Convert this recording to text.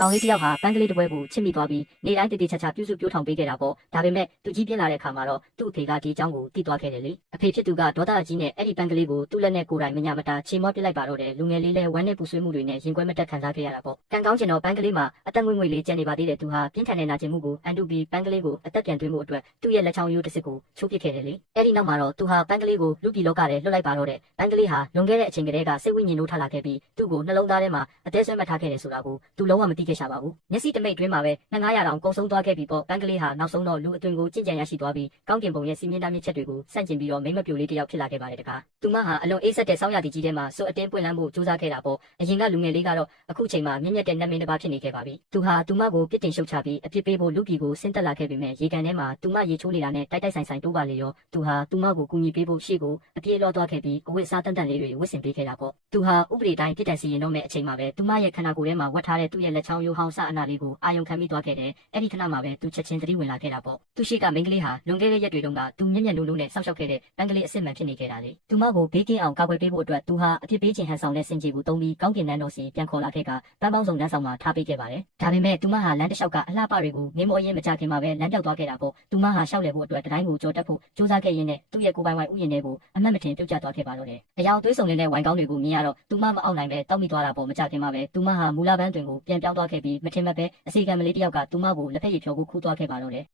ကောင်လေးတယောက်ဟာပန်းကလေးတစ်ပွဲကိုချစ်မိသွားပြီးနေတိုင်းတည်တည်ချာချာပြုစုပြောထောင်ပေးခဲ့တာပေါ့ဒါပေမဲ့သူကြီးပြင်းလာတဲ့အခါမှာတော့သူ့အဖေကဒီအကြောင်းကိုသိသွားခဲ့တယ်လေအဖေဖြစ်သူကဒေါသအကြီးနဲ့အဲ့ဒီပန်းကလေးကိုသူ့လက်နဲ့ကိုယ်တိုင်မညာမတာချေမောပစ်လိုက်ပါတော့တယ်လူငယ်လေးလည်းဝမ်းနဲ့ပူဆွေးမှုတွေနဲ့ရင်ခွဲမတက်ခံစားခဲ့ရတာပေါ့ကံကောင်းချင်တော့ပန်းကလေးမှာအသက်ငွေ့ငွေ့လေးကျန်နေပါသေးတယ်သူဟာပြင်းထန်တဲ့နာကျင်မှုကိုအန်တူပြီးပန်းကလေးကိုအသက်ပြန်သွင်းမှုအတွက်သူ့ရဲ့လက်ချောင်းရိုးတစ်စစ်ကိုချိုးပစ်ခဲ့တယ်လေအဲ့ဒီနောက်မှာတော့သူဟာပန်းကလေးကိုလူပြည်လောကထဲလွတ်လိုက်ပါတော့တယ်ပန်းကလေးဟာလွန်ခဲ့တဲ့အချိန်ကတည်းကစိတ်ဝိညာဉ်တို့ထလာခဲ့ပြီးသူ့ကိုနှလုံးသားထဲမှာအသေးဆွဲမှတ်ထားခဲ့တယ်ဆိုတာကိုသူလုံးဝမသိခဲ့ရှာပါဘူးမျက်စိတမိတ်တွင်းမှာပဲ900တောင်ကုန်ဆုံးသွားခဲ့ပြီပေါ့ပန်းကလေးဟာနောက်ဆုံးတော့လူအသွင်ကိုကြင်ကြံရရှိသွားပြီးကောင်းကင်ဘုံရဲ့စီမင်းသားမြစ်ချက်တွေကိုစန့်ကျင်ပြီးတော့မိမပြိုလေးတစ်ယောက်ဖြစ်လာခဲ့ပါတယ်တကားသူမဟာအလွန်အေးဆက်တဲ့စောင်းရည်ကြီးထဲမှာစွတ်အတင်းပွင့်လန်းဖို့ကြိုးစားခဲ့တာပေါ့အရင်ကလူငယ်လေးကတော့အခုချိန်မှာမြင့်မြတ်တဲ့နတ်မင်းတစ်ပါးဖြစ်နေခဲ့ပါပြီသူဟာသူမကိုပြစ်တင်ရှုတ်ချပြီးအပြစ်ပေးဖို့လူပြည်ကိုဆင်းသက်လာခဲ့ပေမဲ့ရေကန်ထဲမှာသူမရေချိုးနေတာနဲ့တိုက်တိုက်ဆိုင်ဆိုင်တိုးပါလေရောသူဟာသူမကိုကူညီပေးဖို့ရှေ့ကိုအပြေးလောသွားခဲ့ပြီးအဝတ်စားတန်တန်လေးတွေဝတ်ဆင်ပေးခဲ့တာပေါ့သူဟာဥပဒေတိုင်းပြစ်ဒဏ်စီရင်တော့မဲ့အချိန်မှာပဲသူမရဲ့ခန္ဓာကိုယ်ထဲမှာဝတ်ထားတဲ့သူ့ရဲ့လက်ချောင်းရိုးဟောင်းစအနာလေးကိုအာယုံခံမိသွားခဲ့တယ်အဲ့ဒီခဏမှာပဲသူချက်ချင်းသတိဝင်လာခဲ့တာပေါ့သူရှိကမိန်းကလေးဟာလွန်ခဲ့တဲ့ရက်တွေတုန်းကသူမျက်မျက်လုံးလုံးနဲ့စောင့်ရှောက်ခဲ့တဲ့ပန်းကလေးအစ်စ်မှန်ဖြစ်နေခဲ့တာလေသူမကိုဘေးကင်းအောင်ကာကွယ်ပေးဖို့အတွက်သူဟာအဖြစ်ပေးခြင်းဟန်ဆောင်တဲ့စင်ကြီးကိုတုံးပြီးကောင်းကင်နန်းတော်စီပြန်ခေါ်လာခဲ့ကပန်းပေါင်းစုံလမ်းဆောင်မှာထားပေးခဲ့ပါတယ်ဒါပေမဲ့သူမဟာလမ်းတစ်လျှောက်ကအလှပတွေကိုငင်းမောရင်မကြခင်မှာပဲလမ်းပြောက်သွားခဲ့တာပေါ့သူမဟာရှောက်လေဖို့အတွက်တိုင်းကိုကြော်တက်ဖို့စူးစမ်းခဲ့ရင်းနဲ့သူ့ရဲ့ကိုယ်ပိုင်ဝိုင်ဥယျာဉ်တွေကိုအမတ်မထင်ပြုတ်ကျသွားခဲ့ပါတော့တယ်အယောင်သွေးဆုံနေတဲ့ဝိုင်ကောင်းတွေကိုမြင်ရတော့သူမမအောင်နိုင်ပဲတောက်မိသွားတာပေါ့မကြခင်မှာပဲသူမဟာမူလပန်းတွင်ကိုပြန်ပြောင်းသွားခဲ့ပြီးမထင်မှတ်ပဲအစီကံမလေးတစ်ယောက်ကသူမကိုလက်ဖက်ရည်ဖြောကိုခူးသွားခဲ့ပါတော့တယ်